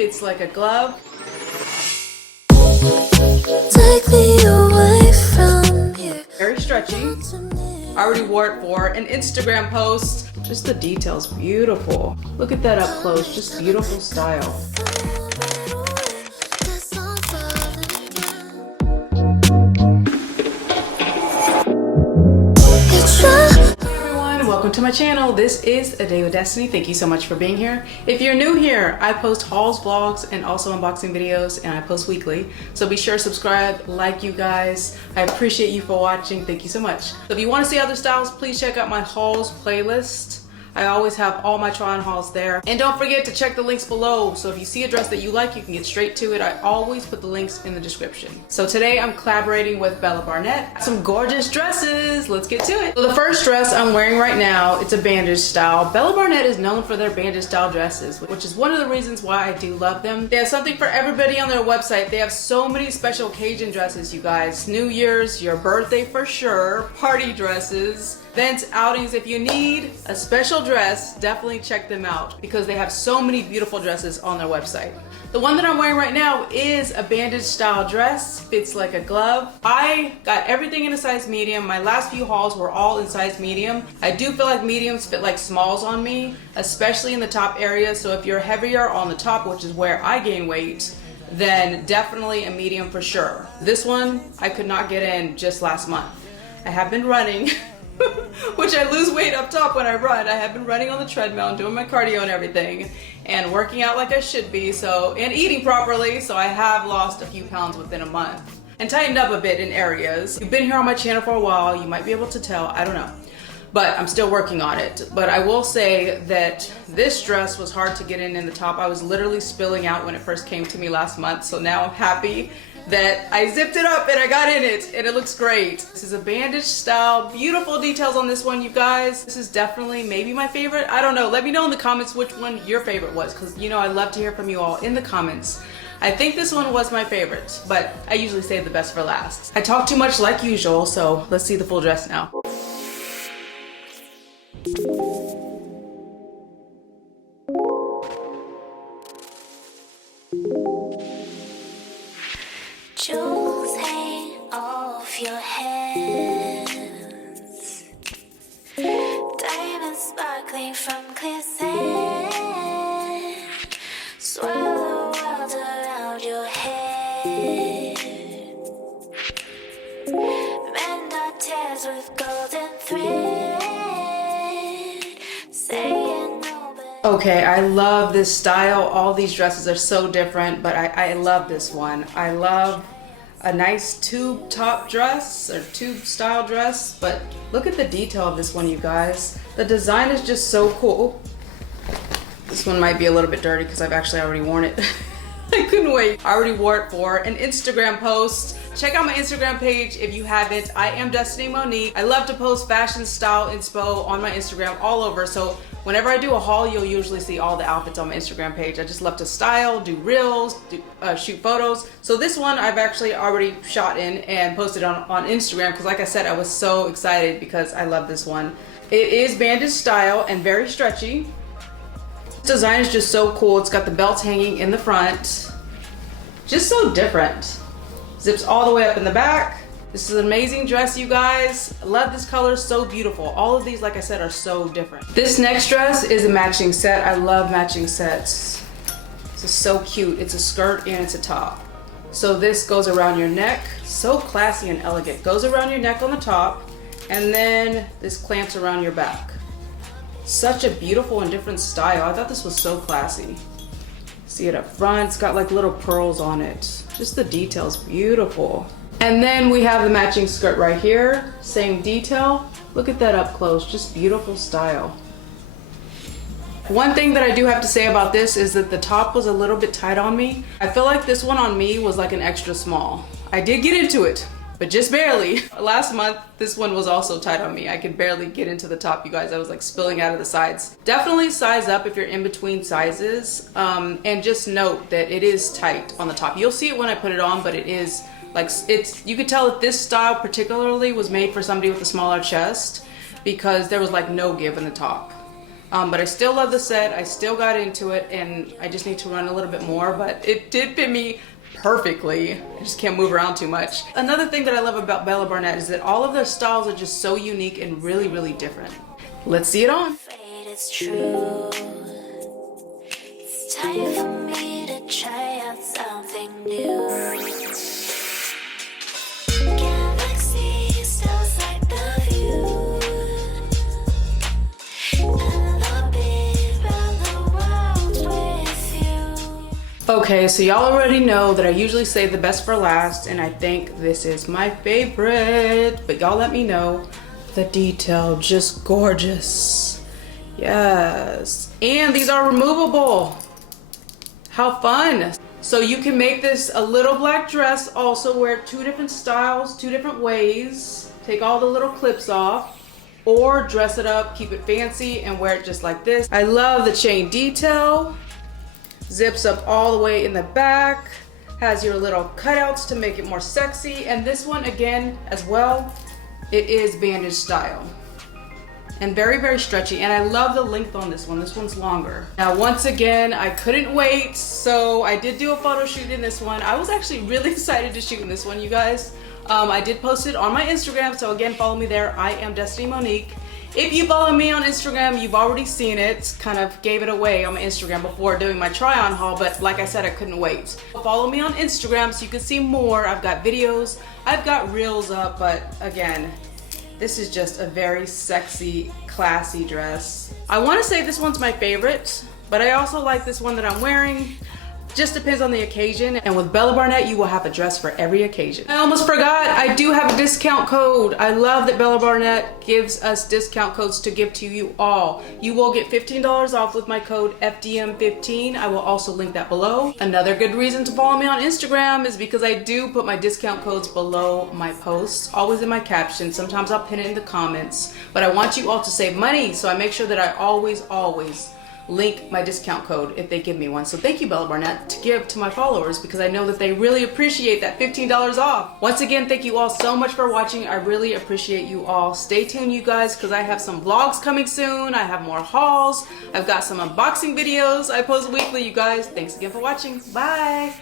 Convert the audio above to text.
fits like a glove. Take me away from here. Very stretchy. I already wore it for an Instagram post. Just the details, beautiful. Look at that up close, just beautiful style. Welcome to my channel. This is A Day with Destiny. Thank you so much for being here. If you're new here, I post hauls, vlogs, and also unboxing videos, and I post weekly. So be sure to subscribe, like you guys. I appreciate you for watching. Thank you so much. So if you want to see other styles, please check out my hauls playlist. I always have all my try-on hauls there. And don't forget to check the links below. So if you see a dress that you like, you can get straight to it. I always put the links in the description. So today I'm collaborating with Barnett. Some gorgeous dresses. Let's get to it. So the first dress I'm wearing right now, it's a bandage style. Barnett is known for their bandage style dresses, which is one of the reasons why I do love them. They have something for everybody on their website. They have so many special occasion dresses, you guys. New Year's, your birthday for sure, party dresses, events, outings. If you need a special dress, definitely check them out because they have so many beautiful dresses on their website. The one that I'm wearing right now is a bandage style dress, fits like a glove. I got everything in a size medium. My last few hauls were all in size medium. I do feel like mediums fit like smalls on me, especially in the top area. So if you're heavier on the top, which is where I gain weight, then definitely a medium for sure. This one I could not get in just last month. I have been running which I lose weight up top when I run. I have been running on the treadmill and doing my cardio and everything and working out like I should be, and eating properly, so I have lost a few pounds within a month and tightened up a bit in areas. If you've been here on my channel for a while, you might be able to tell, I don't know, but I'm still working on it. But I will say that this dress was hard to get in the top. I was literally spilling out when it first came to me last month, so now I'm happy that I zipped it up and I got in it and it looks great. This is a bandage style, beautiful details on this one, you guys. This is definitely maybe my favorite. I don't know, let me know in the comments which one your favorite was, because you know I love to hear from you all in the comments. I think this one was my favorite, but I usually save the best for last. I talk too much like usual, so let's see the full dress now. Jewels hang off your hands, diamonds sparkling from clear sand, swirl the world around your head, mend our tears with golden thread, saying no but... Okay, I love this style. All these dresses are so different, but I love this one. I love a nice tube top dress or tube style dress, but look at the detail of this one, you guys. The design is just so cool. This one might be a little bit dirty because I've actually already worn it. I couldn't wait. I already wore it for an Instagram post. Check out my Instagram page if you haven't. I am Destiny Monique. I love to post fashion, style, inspo on my Instagram all over. So whenever I do a haul, you'll usually see all the outfits on my Instagram page. I just love to style, do reels, shoot photos. So this one I've actually already shot in and posted on Instagram because like I said, I was so excited because I love this one. It is bandage style and very stretchy. This design is just so cool. It's got the belts hanging in the front. Just so different. Zips all the way up in the back. This is an amazing dress, you guys. I love this color, so beautiful. All of these, like I said, are so different. This next dress is a matching set. I love matching sets. This is so cute. It's a skirt and it's a top. So this goes around your neck. So classy and elegant. Goes around your neck on the top, and then this clamps around your back. Such a beautiful and different style. I thought this was so classy. See it up front. It's got like little pearls on it. Just the details, beautiful. And then we have the matching skirt right here. Same detail. Look at that up close. Just beautiful style. One thing that I do have to say about this is that the top was a little bit tight on me. I feel like this one on me was like an extra small. I did get into it, but just barely. Last month, this one was also tight on me. I could barely get into the top, you guys. I was like spilling out of the sides. Definitely size up if you're in between sizes. And just note that it is tight on the top. You'll see it when I put it on, but it is like, you could tell that this style particularly was made for somebody with a smaller chest because there was like no give in the top. But I still love the set. I still got into it, and I just need to run a little bit more, but it did fit me perfectly. I just can't move around too much. Another thing that I love about Bella Barnett is that all of their styles are just so unique and really, really different. Let's see it on. It's true. It's time for me to try out something new. Galaxy stars like the view. And I'll be around the world with you. Okay, so y'all already know that I usually save the best for last, and I think this is my favorite. But y'all let me know. The detail, just gorgeous. Yes. And these are removable. How fun. So you can make this a little black dress, also wear it 2 different styles, 2 different ways. Take all the little clips off, or dress it up, keep it fancy, and wear it just like this. I love the chain detail. Zips up all the way in the back. Has your little cutouts to make it more sexy. And this one again as well, it is bandage style. And very, very stretchy. And I love the length on this one. This one's longer. Now, once again, I couldn't wait. So I did do a photo shoot in this one. I was actually really excited to shoot in this one, you guys. I did post it on my Instagram. So again, follow me there. I am Destiny Monique. If you follow me on Instagram, you've already seen it. Kind of gave it away on my Instagram before doing my try-on haul, but like I said, I couldn't wait. Follow me on Instagram so you can see more. I've got videos, I've got reels up, but again, this is just a very sexy, classy dress. I want to say this one's my favorite, but I also like this one that I'm wearing. Just depends on the occasion, and with Bella Barnett, you will have a dress for every occasion. I almost forgot, I do have a discount code. I love that Bella Barnett gives us discount codes to give to you all. You will get $15 off with my code FDM15. I will also link that below. Another good reason to follow me on Instagram is because I do put my discount codes below my posts, always in my caption. Sometimes I'll pin it in the comments, but I want you all to save money, so I make sure that I always link my discount code if they give me one. So thank you, Bella Barnett, to give to my followers, because I know that they really appreciate that $15 off. Once again, thank you all so much for watching. I really appreciate you all. Stay tuned, you guys, because I have some vlogs coming soon. I have more hauls. I've got some unboxing videos I post weekly, you guys. Thanks again for watching. Bye.